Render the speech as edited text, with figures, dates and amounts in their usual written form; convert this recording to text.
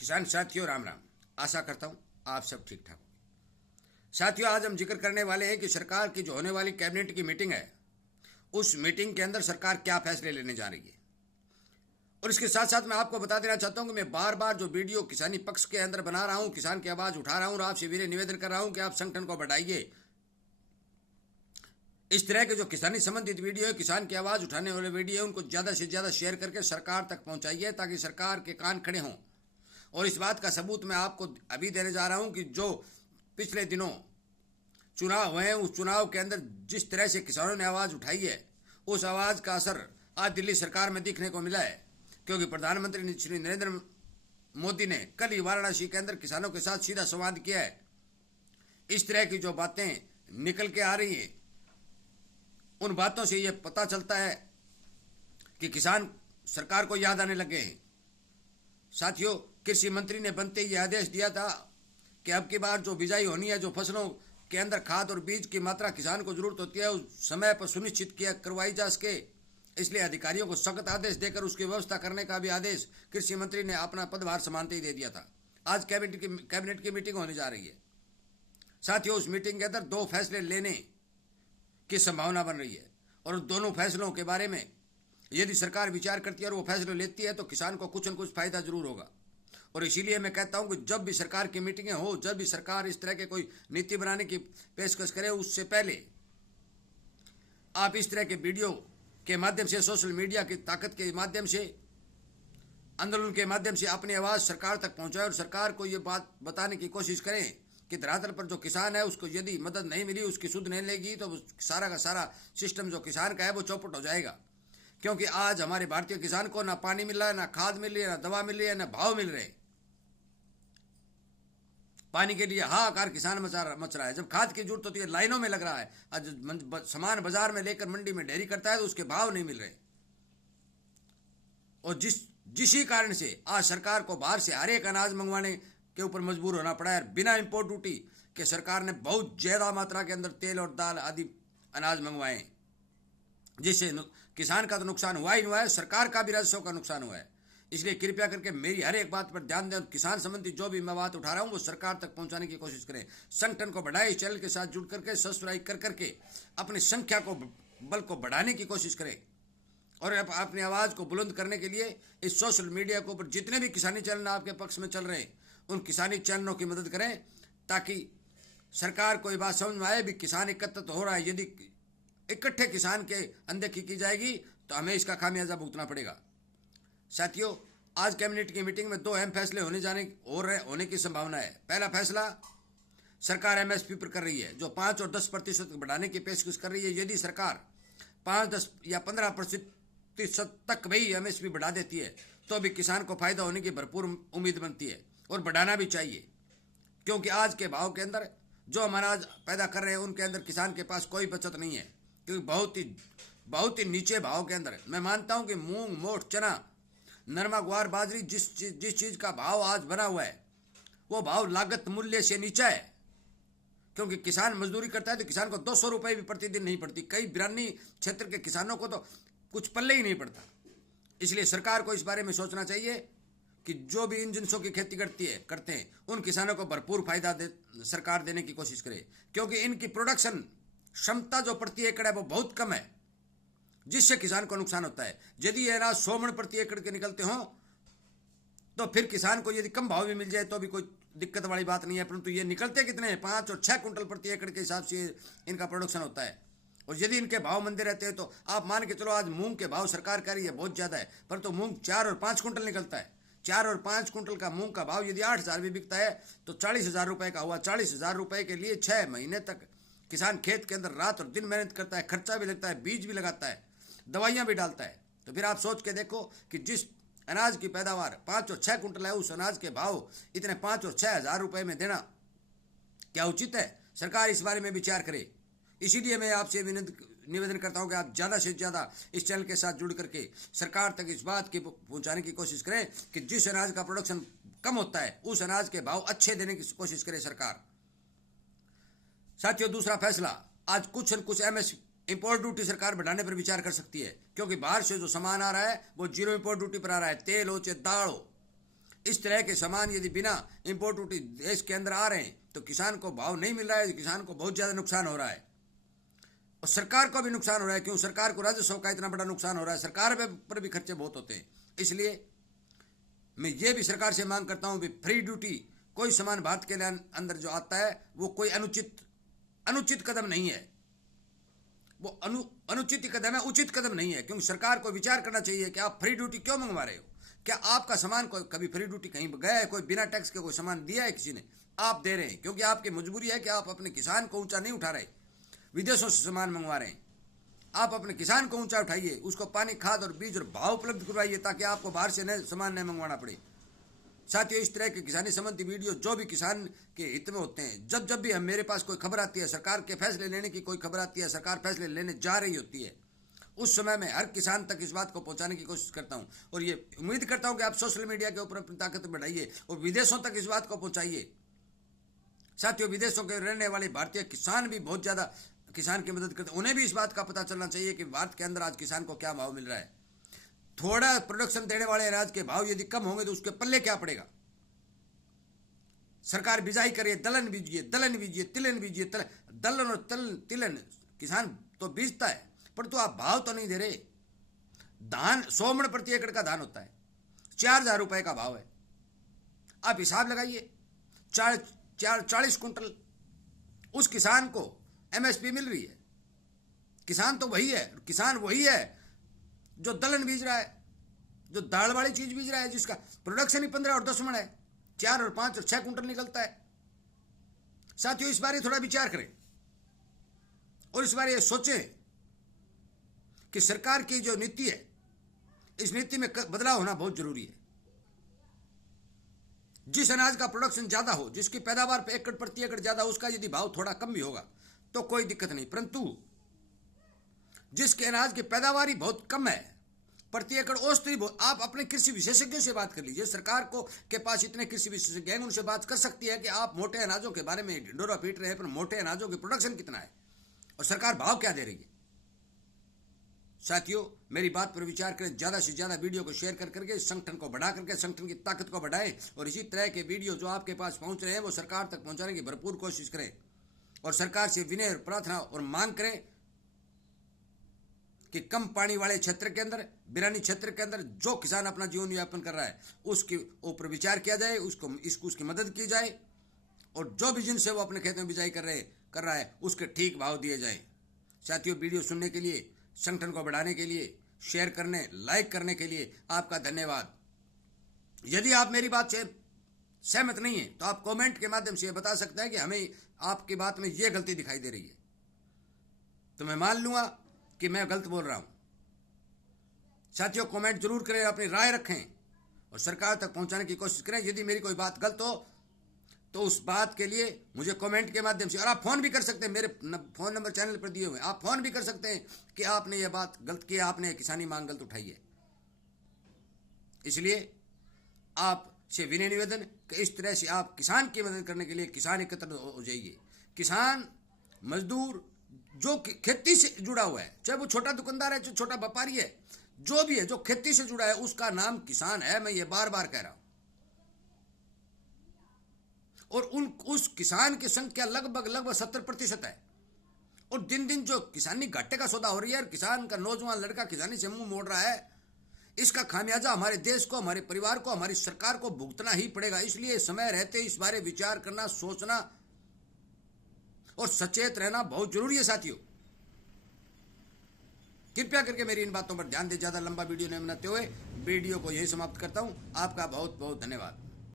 किसान साथियों राम राम। आशा करता हूँ आप सब ठीक ठाक हो। साथियों, आज हम जिक्र करने वाले हैं कि सरकार की जो होने वाली कैबिनेट की मीटिंग है, उस मीटिंग के अंदर सरकार क्या फैसले लेने जा रही है। और इसके साथ साथ मैं आपको बता देना चाहता हूं कि मैं बार बार जो वीडियो किसानी पक्ष के अंदर बना रहा हूं, किसान की आवाज उठा रहा हूं और आपसे विनय निवेदन कर रहा हूं कि आप संगठन को बढ़ाइए। इस तरह के जो किसानी संबंधित वीडियो है, किसान की आवाज उठाने वाले वीडियो है, उनको ज्यादा से ज्यादा शेयर करके सरकार तक पहुंचाइए ताकि सरकार के कान खड़े हों। और इस बात का सबूत मैं आपको अभी देने जा रहा हूं कि जो पिछले दिनों चुनाव हुए हैं, उस चुनाव के अंदर जिस तरह से किसानों ने आवाज उठाई है, उस आवाज का असर आज दिल्ली सरकार में दिखने को मिला है। क्योंकि प्रधानमंत्री श्री नरेंद्र मोदी ने कल ही वाराणसी के अंदर किसानों के साथ सीधा संवाद किया है। इस तरह की जो बातें निकल के आ रही हैं, उन बातों से यह पता चलता है कि किसान सरकार को याद आने लगे हैं। साथियों, कृषि मंत्री ने बनते ही आदेश दिया था कि अब की बार जो बिजाई होनी है, जो फसलों के अंदर खाद और बीज की मात्रा किसान को जरूरत होती है, उस समय पर सुनिश्चित किया करवाई जा सके। इसलिए अधिकारियों को सख्त आदेश देकर उसकी व्यवस्था करने का भी आदेश कृषि मंत्री ने अपना पदभार संभालते ही दे दिया था। आज कैबिनेट की मीटिंग होने जा रही है। साथियों, उस मीटिंग के अंदर दो फैसले लेने की संभावना बन रही है और दोनों फैसलों के बारे में यदि सरकार विचार करती है और वो फैसले लेती है तो किसान को कुछ न कुछ फायदा जरूर होगा। और इसीलिए मैं कहता हूं कि जब भी सरकार की मीटिंगें हो, जब भी सरकार इस तरह के कोई नीति बनाने की पेशकश करे, उससे पहले आप इस तरह के वीडियो के माध्यम से, सोशल मीडिया की ताकत के माध्यम से, आंदोलन के माध्यम से अपनी आवाज सरकार तक पहुंचाए और सरकार को ये बात बताने की कोशिश करें कि धरातल पर जो किसान है उसको यदि मदद नहीं मिली, उसकी सुध नहीं लेगी, तो सारा का सारा सिस्टम जो किसान का है वो चौपट हो जाएगा। क्योंकि आज हमारे भारतीय किसान को ना पानी मिल रहा है, ना खाद मिल रही है, ना दवा मिल रही है, ना भाव मिल रहे। पानी के लिए हाहाकार किसान मच रहा है। जब खाद की जरूरत होती है लाइनों में लग रहा है। आज सामान बाजार में लेकर मंडी में ढेरी करता है तो उसके भाव नहीं मिल रहे। और जिसी कारण से आज सरकार को बाहर से हर एक अनाज मंगवाने के ऊपर मजबूर होना पड़ा है। बिना इंपोर्ट ड्यूटी के सरकार ने बहुत ज्यादा मात्रा के अंदर तेल और दाल आदि अनाज मंगवाए, जिससे किसान का तो नुकसान हुआ ही हुआ है, सरकार का भी राजस्व का नुकसान हुआ है। इसलिए कृपया करके मेरी हर एक बात पर ध्यान दें। किसान संबंधी जो भी मैं बात उठा रहा हूं वो सरकार तक पहुंचाने की कोशिश करें। संगठन को बढ़ाए, इस चैनल के साथ जुड़ करके सब्सक्राइब कर करके अपनी संख्या को, बल को बढ़ाने की कोशिश करें। और अपनी आवाज को बुलंद करने के लिए इस सोशल मीडिया के ऊपर जितने भी किसानी चैनल आपके पक्ष में चल रहे हैं, उन किसानी चैनलों की मदद करें ताकि सरकार को ये बात समझ में आए भी किसान एकत्रित हो रहा है। यदि इकट्ठे किसान के अनदेखी की जाएगी तो हमें इसका खामियाजा भुगतना पड़ेगा। साथियों, आज कैबिनेट की मीटिंग में दो अहम फैसले होने की संभावना है। पहला फैसला, सरकार एमएसपी पर कर रही है, जो 5 और 10% बढ़ाने की पेशकश कर रही है। यदि सरकार 5, 10 या 15% तक भी एमएसपी बढ़ा देती है तो भी किसान को फायदा होने की भरपूर उम्मीद बनती है और बढ़ाना भी चाहिए। क्योंकि आज के भाव के अंदर जो हम अनाज पैदा कर रहे हैं उनके अंदर किसान के पास कोई बचत नहीं है। क्योंकि बहुत ही नीचे भाव के अंदर मैं मानता हूं कि मूंग, मोठ, चना, नरमा, ग्वार, बाजरी, जिस चीज का भाव आज बना हुआ है वो भाव लागत मूल्य से नीचा है। क्योंकि किसान मजदूरी करता है तो किसान को 200 रुपए भी प्रतिदिन नहीं पड़ती। कई बिरानी क्षेत्र के किसानों को तो कुछ पल्ले ही नहीं पड़ता। इसलिए सरकार को इस बारे में सोचना चाहिए कि जो भी इन जिनसों की खेती करते हैं उन किसानों को भरपूर फायदा सरकार देने की कोशिश करे। क्योंकि इनकी प्रोडक्शन क्षमता जो प्रति एकड़ है वो बहुत कम है, जिससे किसान को नुकसान होता है। यदि ये अनाज 100 मन प्रति एकड़ के निकलते हों तो फिर किसान को यदि कम भाव भी मिल जाए तो भी कोई दिक्कत वाली बात नहीं है। परंतु ये निकलते कितने हैं? 5 और 6 कुंटल प्रति एकड़ के हिसाब से इनका प्रोडक्शन होता है। और यदि इनके भाव मंदे रहते हैं तो आप मान के चलो, आज मूंग के भाव सरकार कह रही है बहुत ज्यादा है, परंतु मूंग 4 और 5 कुंटल निकलता है। 4 और 5 कुंटल का मूंग का भाव यदि 8,000 भी बिकता है तो 40,000 रुपए का हुआ। 40,000 रुपए के लिए 6 महीने तक किसान खेत के अंदर रात और दिन मेहनत करता है, खर्चा भी लगता है, बीज भी लगाता है, दवाइयां भी डालता है। तो फिर आप सोच के देखो कि जिस अनाज की पैदावार 5 और 6 कुंटल है, उस अनाज के भाव इतने 5 और 6,000 रुपए में देना क्या उचित है? सरकार इस बारे में विचार करे। इसीलिए मैं आपसे निवेदन करता हूं कि आप ज्यादा से ज्यादा इस चैनल के साथ जुड़ करके सरकार तक इस बात की पहुंचाने की कोशिश करें कि जिस अनाज का प्रोडक्शन कम होता है उस अनाज के भाव अच्छे देने की कोशिश करे सरकार। साथियों, दूसरा फैसला, आज कुछ न कुछ इंपोर्ट ड्यूटी सरकार बढ़ाने पर विचार कर सकती है। क्योंकि बाहर से जो सामान आ रहा है वो जीरो इंपोर्ट ड्यूटी पर आ रहा है। तेल हो चाहे दाल हो, इस तरह के सामान यदि बिना इंपोर्ट ड्यूटी देश के अंदर आ रहे हैं तो किसान को भाव नहीं मिल रहा है, किसान को बहुत ज़्यादा नुकसान हो रहा है और सरकार को भी नुकसान हो रहा है। क्यों? सरकार को राजस्व का इतना बड़ा नुकसान हो रहा है, सरकार पर भी खर्चे बहुत होते हैं। इसलिए मैं ये भी सरकार से मांग करता हूँ कि फ्री ड्यूटी कोई सामान भारत के अंदर जो आता है वो कोई अनुचित कदम नहीं है, वो अनुचित कदम है, उचित कदम नहीं है। क्योंकि सरकार को विचार करना चाहिए कि आप फ्री ड्यूटी क्यों मंगवा रहे हो। क्या आपका सामान को कभी फ्री ड्यूटी कहीं गया है? कोई बिना टैक्स के कोई सामान दिया है किसी ने? आप दे रहे हैं क्योंकि आपकी मजबूरी है कि आप अपने किसान को ऊंचा नहीं उठा रहे, विदेशों से सामान मंगवा रहे हैं। आप अपने किसान को ऊंचा उठाइए, उसको पानी, खाद और बीज और भाव उपलब्ध करवाइए ताकि आपको बाहर से सामान नहीं मंगवाना पड़े। साथियों, इस तरह के किसानी संबंधी वीडियो जो भी किसान के हित में होते हैं, जब भी हम मेरे पास कोई खबर आती है, सरकार के फैसले लेने की कोई खबर आती है, सरकार फैसले लेने जा रही होती है, उस समय में हर किसान तक इस बात को पहुंचाने की कोशिश करता हूं और ये उम्मीद करता हूं कि आप सोशल मीडिया के ऊपर अपनी ताकत बढ़ाइए और विदेशों तक इस बात को पहुंचाइए। साथियों, विदेशों के रहने वाले भारतीय किसान भी बहुत ज़्यादा किसान की मदद करते हैं, उन्हें भी इस बात का पता चलना चाहिए कि भारत के अंदर आज किसान को क्या भाव मिल रहा है। थोड़ा प्रोडक्शन देने वाले अनाज के भाव यदि कम होंगे तो उसके पल्ले क्या पड़ेगा। सरकार बिजाई करे, दलहन बीजिए, तिलहन बीजिए, दलहन और तिलहन किसान तो बीजता है, परंतु आप भाव तो नहीं दे रहे। धान 100 मन प्रति एकड़ का धान होता है, 4,000 रुपए का भाव है। आप हिसाब लगाइए, 40 कुंटल उस किसान को एमएसपी मिल रही है। किसान तो वही है, किसान वही है जो दलहन बीज रहा है, जो दाल वाली चीज बीज रहा है, जिसका प्रोडक्शन ही 15 और 10 मन है, 4 और 5 और 6 कुंटल निकलता है। साथियों, इस बारे थोड़ा विचार करें और इस बारे ये सोचें कि सरकार की जो नीति है, इस नीति में बदलाव होना बहुत जरूरी है। जिस अनाज का प्रोडक्शन ज्यादा हो, जिसकी पैदावार पे एकड़ प्रति एकड़ ज्यादा, उसका यदि भाव थोड़ा कम भी होगा तो कोई दिक्कत नहीं, परंतु जिसके अनाज की पैदावार ही बहुत कम है, प्रति एकड़ औसत, आप अपने कृषि विशेषज्ञों से बात कर लीजिए। सरकार को के पास इतने कृषि विशेषज्ञ हैं, उनसे बात कर सकती है कि आप मोटे अनाजों के बारे में ढिंडोरा पीट रहे हैं, पर मोटे अनाजों की प्रोडक्शन कितना है और सरकार भाव क्या दे रही है। साथियों, मेरी बात पर विचार करें, ज़्यादा से ज़्यादा वीडियो को शेयर करके संगठन को बढ़ा करके संगठन की ताकत को बढ़ाएं और इसी तरह के वीडियो जो आपके पास पहुंच रहे हैं वो सरकार तक पहुंचाने की भरपूर कोशिश करें और सरकार से विनय और प्रार्थना और मांग करें कि कम पानी वाले क्षेत्र के अंदर, बिरानी क्षेत्र के अंदर जो किसान अपना जीवन यापन कर रहा है उसके ऊपर विचार किया जाए, उसकी मदद की जाए और जो भी जिनसे वो अपने खेत में बिजाई कर रहा है उसके ठीक भाव दिए जाए। साथियों, वीडियो सुनने के लिए, संगठन को बढ़ाने के लिए, शेयर करने, लाइक करने के लिए आपका धन्यवाद। यदि आप मेरी बात से सहमत नहीं है तो आप कमेंट के माध्यम से बता सकते हैं कि हमें आपकी बात में यह गलती दिखाई दे रही है, तो मैं मान लूंगा कि मैं गलत बोल रहा हूं। साथियों, कमेंट जरूर करें, अपनी राय रखें और सरकार तक पहुंचाने की कोशिश करें। यदि मेरी कोई बात गलत हो तो उस बात के लिए मुझे कमेंट के माध्यम से, और आप फोन भी कर सकते हैं, मेरे फोन नंबर चैनल पर दिए हुए हैं, आप फोन भी कर सकते हैं कि आपने ये बात गलत की, आपने किसानी मांग गलत उठाई है। इसलिए आपसे विनय निवेदन कि इस तरह से आप किसान की मदद करने के लिए किसान एकत्र हो जाइए। किसान मजदूर जो खेती से जुड़ा हुआ है, चाहे वो छोटा दुकानदार है, चाहे छोटा व्यापारी है, जो भी है जो खेती से जुड़ा है, उसका नाम किसान है। मैं ये बार बार कह रहा हूं और उस किसान की संख्या लगभग 70% है और दिन दिन जो किसानी घाटे का सौदा हो रही है, किसान का नौजवान लड़का किसानी से मुंह मोड़ रहा है, इसका खामियाजा हमारे देश को, हमारे परिवार को, हमारी सरकार को भुगतना ही पड़ेगा। इसलिए समय रहते इस बारे विचार करना, सोचना और सचेत रहना बहुत जरूरी है। साथियों, कृपया करके मेरी इन बातों पर ध्यान दें। ज्यादा लंबा वीडियो नहीं बनाते हुए वीडियो को यही समाप्त करता हूं। आपका बहुत बहुत धन्यवाद।